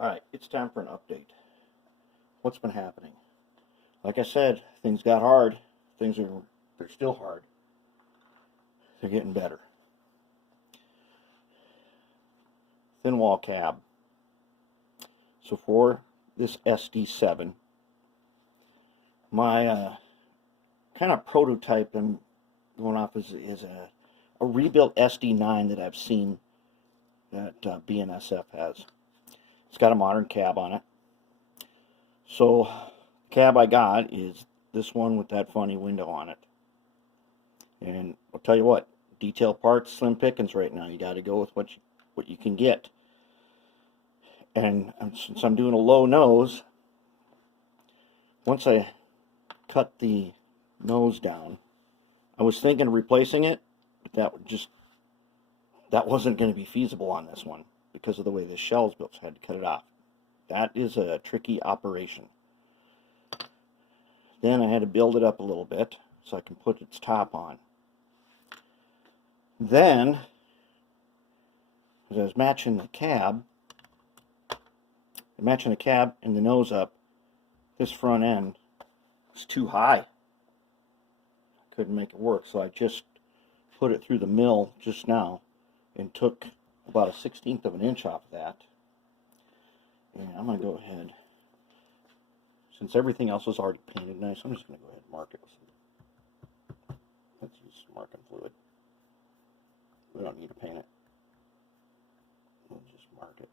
Alright, it's time for an update. What's been happening? Like I said, things got hard. They're still hard. They're getting better. Thin wall cab. So for this SD7, my kind of prototype I'm going off is a rebuilt SD9 that I've seen that BNSF has. It's got a modern cab on it. So the cab I got is this one with that funny window on it. And I'll tell you what, detail parts, slim pickings right now. You got to go with what you can get. And since I'm doing a low nose, once I cut the nose down, I was thinking of replacing it, but that wasn't going to be feasible on this one because of the way this shell's built, so I had to cut it off. That is a tricky operation. Then I had to build it up a little bit so I can put its top on. Then, as I was matching the cab and the nose up, this front end was too high. I couldn't make it work, so I just put it through the mill just now and took about a 1/16 of an inch off that. And I'm going to go ahead, since everything else is already painted nice, I'm just going to go ahead and mark it with some, let's use marking fluid. We don't need to paint it. We'll just mark it.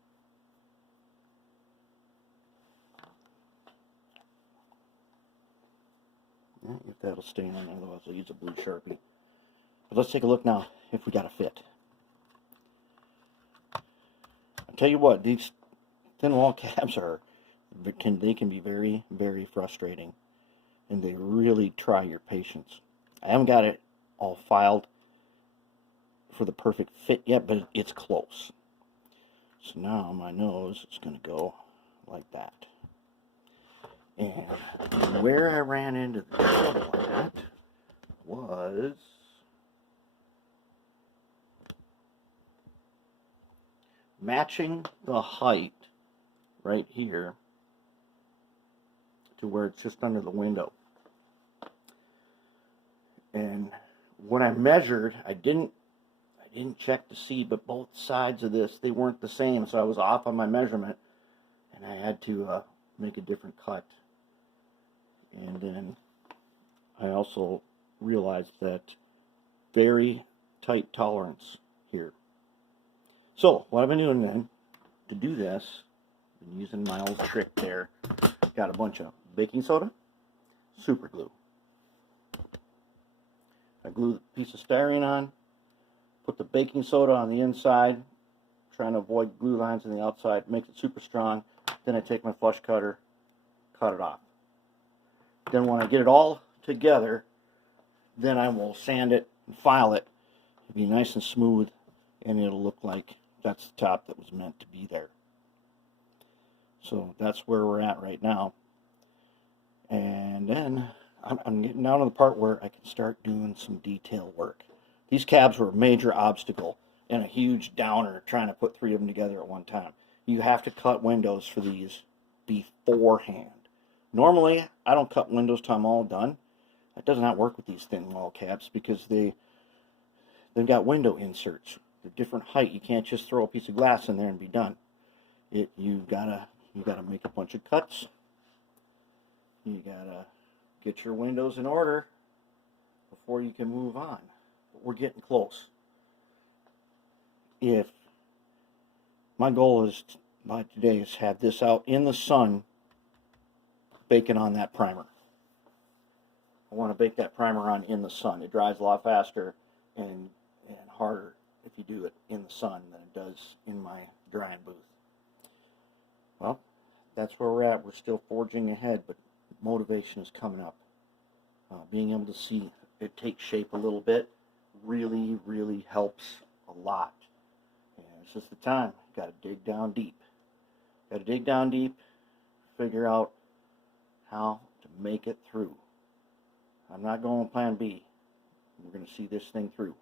Yeah, if that'll stay on, otherwise I'll use a blue Sharpie. But let's take a look now if we got a fit. I'll tell you what, these thin wall cabs can be very, very frustrating, and they really try your patience. I haven't got it all filed for the perfect fit yet, but it's close. So now my nose is going to go like that. And where I ran into the trouble at was matching the height right here to where it's just under the window. And when I measured, I didn't check to see, but both sides of this, they weren't the same, so I was off on my measurement, and I had to make a different cut. And then I also realized that very tight tolerance here. So what I've been doing then to do this, I've been using my old trick there. Got a bunch of baking soda, super glue. I glue the piece of styrene on, put the baking soda on the inside, trying to avoid glue lines on the outside, makes it super strong. Then I take my flush cutter, cut it off. Then when I get it all together, then I will sand it and file it. It'll be nice and smooth, and it'll look like that's the top that was meant to be there. So that's where we're at right now. And then I'm getting down to the part where I can start doing some detail work. These cabs were a major obstacle and a huge downer trying to put 3 of them together at one time. You have to cut windows for these beforehand. Normally, I don't cut windows till I'm all done. That does not work with these thin wall cabs because they've got window inserts. They're different height. You can't just throw a piece of glass in there and be done. You gotta make a bunch of cuts. You gotta get your windows in order before you can move on. But we're getting close. If my goal is by today is have this out in the sun, baking on that primer. I want to bake that primer on in the sun. It dries a lot faster and harder if you do it in the sun than it does in my drying booth. Well, that's where we're at. We're still forging ahead, but motivation is coming up. Being able to see it take shape a little bit really, really helps a lot. And it's just the time. Got to dig down deep. Got to dig down deep, figure out how to make it through. I'm not going with plan B. We're going to see this thing through.